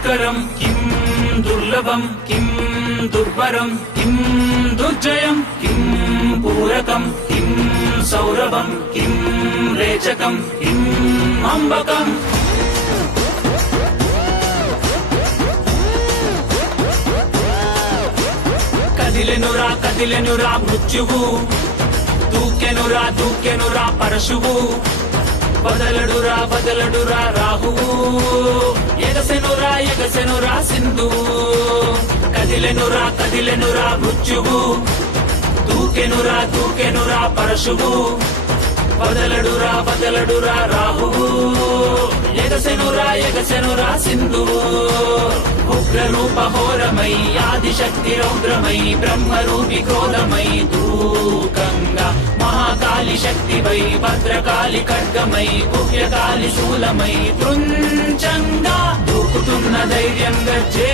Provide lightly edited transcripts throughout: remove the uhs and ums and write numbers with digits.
దుష్కరం కిం దుర్లభం కిం దుర్భరం కిం దుర్జయం కిం పూరకం కిం సౌరభం కిం రేచకం కిం అంబకం. కదిలెనురా మృత్యువు, దూకెనురా పరశువు, బదలడురా రాహువు, ఎగసెనురా సింధువు. కదిలెనురా మృత్యువు, దూకెనురా పరశువు, బదలడురా రాహువు, ఎగసెనురా సింధువు. ఉగ్రరూపహోరమై ఆదిశక్తి రౌద్రమై బ్రహ్మరూపి క్రోధమై దూకంగా మహాకాళి శక్తివై భద్రకాళి ఖడ్గమై గుహ్యకాళి శూలమై తృంచంగా దూకుతున్న ధైర్యం గర్జే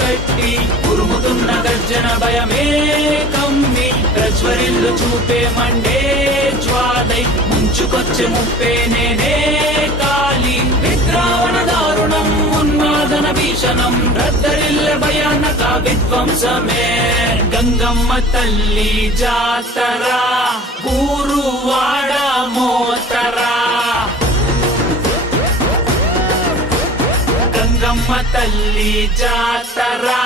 కట్టి ఉరుముతున్న గర్జన భయమే కమ్మి ప్రజ్వరిల్లు చూపే మండే జ్వాలై ముంచుకొచ్చే ముప్పే నేనే కాళి. విద్రావణ దారుణం ఉన్మాదన భీషణం రద్దరిల్లె భయానక విధ్వంసమే. గంగమ్మ తల్లి జాతరా ఊరువాడ మోతరా, గంగమ్మ తల్లి జాతరా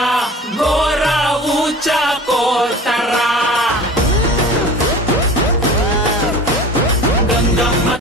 గోరా ఊచ కోతరా.